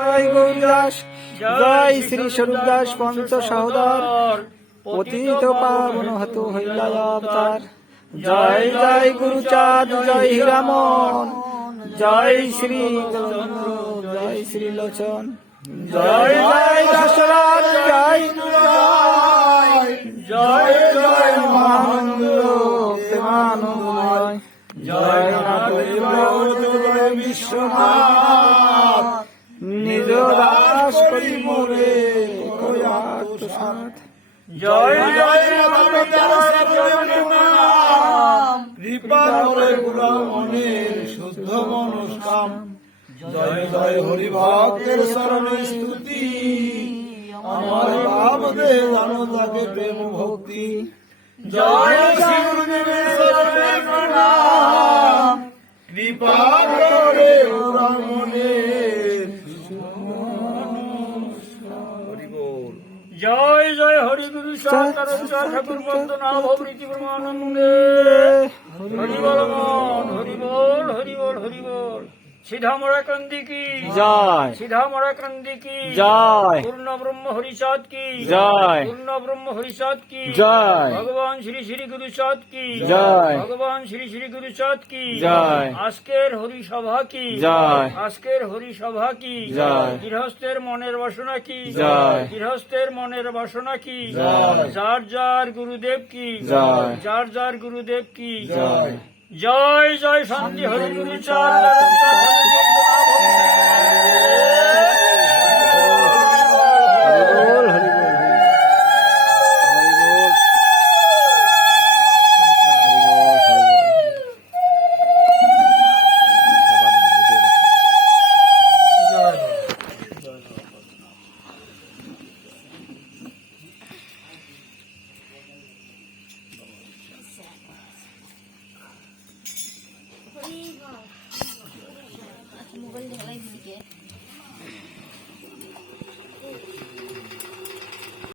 জয় গৌরদাস জয় শ্রী স্বরূপ দাস পঞ্চ সহোদর পতিত পাবন হত হইলা অবতার। জয় জয় গুরুচাঁদ জয় হীরামন জয় শ্রী জয় শ্রী লোচন। জয় জয় দশরথ জয় জয় জয় মহানন্দ জয় জয় বিশ্বনাথ। কয়াত্মসাত জয় জয় কৃপা করে গুরু মনের শুদ্ধ মনস্কাম জয় জয় হরি ভক্তের শরণে স্তুতি আমার ভাব দে জানো প্রেম ভক্তি জয় শ্রী কৃপা করে গুরু মনের জয় জয় হরি গুরু ঠাকুর বন্দনা ভবৃতি ব্রহ্মানন্দে হরি বল হরি বল হরি বল হরি বল। কান্দি কি জয় সিধা কান্দি কি জয় পূর্ণ ব্রহ্ম হরিচাঁদ কি জয়। পূর্ণ ব্রহ্ম হরিচাঁদ কি জয়। ভগবান শ্রী শ্রী গুরু চাঁদ কি জয়। ভগবান শ্রী শ্রী গুরু চাঁদ কি জয়। আজকের হরি সভা কি জয়। আজকের হরি সভা কি জয়। গৃহস্থের মনের বাসনা কি জয়। গৃহস্থের মনের বাসনা কি জয়। যার যার গুরুদেব কি জয়। যার যার গুরুদেব কি জয়। জয় জয় শান্তি হরি গুরু চাঁদ মোবাইল ঢালাই দিকে